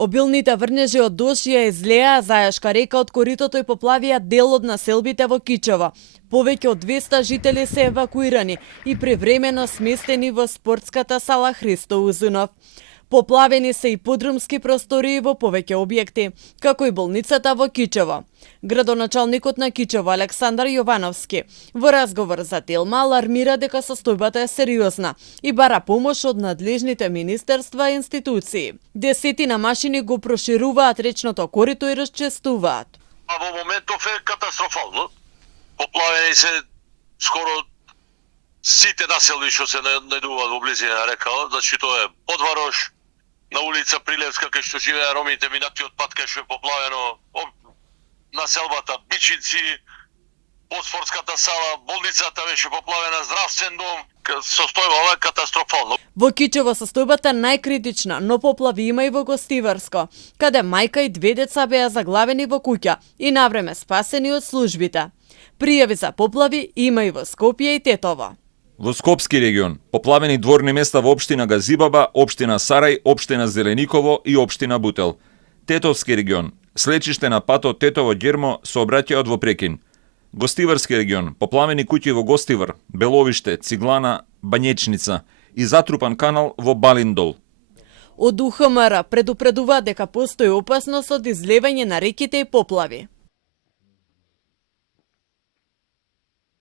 Обилните врнежи од дожд ја излеа зајашка река од коритото и поплавија дел од населбите во Кичево. Повеќе од 200 жители се евакуирани и превремено сместени во спортската сала Христо Узунов. Поплавени се и подрумски простории во повеќе објекти, како и болницата во Кичево. Градоначалникот на Кичево Александар Јовановски во разговор за Телма алармира дека состојбата е сериозна и бара помош од надлежните министерства и институции. Десетина машини го прошируваат речното корито и разчестуваат. А во моментов е катастрофално. Поплавени се скоро сите населби што се најдуваат во близина на река, значи тоа е Подварош, на улица Прилевска кај што живеа ромите, минатиот пат кај што е поплавено, населбата Бичинци, спортската сала, болницата беше поплавена, здравствен дом, состојбата е катастрофално. Во Кичево состојбата најкритична, но поплави има и во Гостиварско, каде мајка и две деца беа заглавени во куќа и навреме спасени од службите. Пријави за поплави има и во Скопје и Тетово. Во Скопски регион, поплавени дворни места во општина Газибаба, општина Сарај, општина Зелениково и општина Бутел. Тетовски регион, слечиште на патот Тетово-Гермо сообраќајот во прекин. Гостиварски регион, поплавени куќи во Гостивар, Беловиште, Циглана, Банјечница и затрупан канал во Балиндол. Од УХМР предупредува дека постои опасност од излевање на реките и поплави.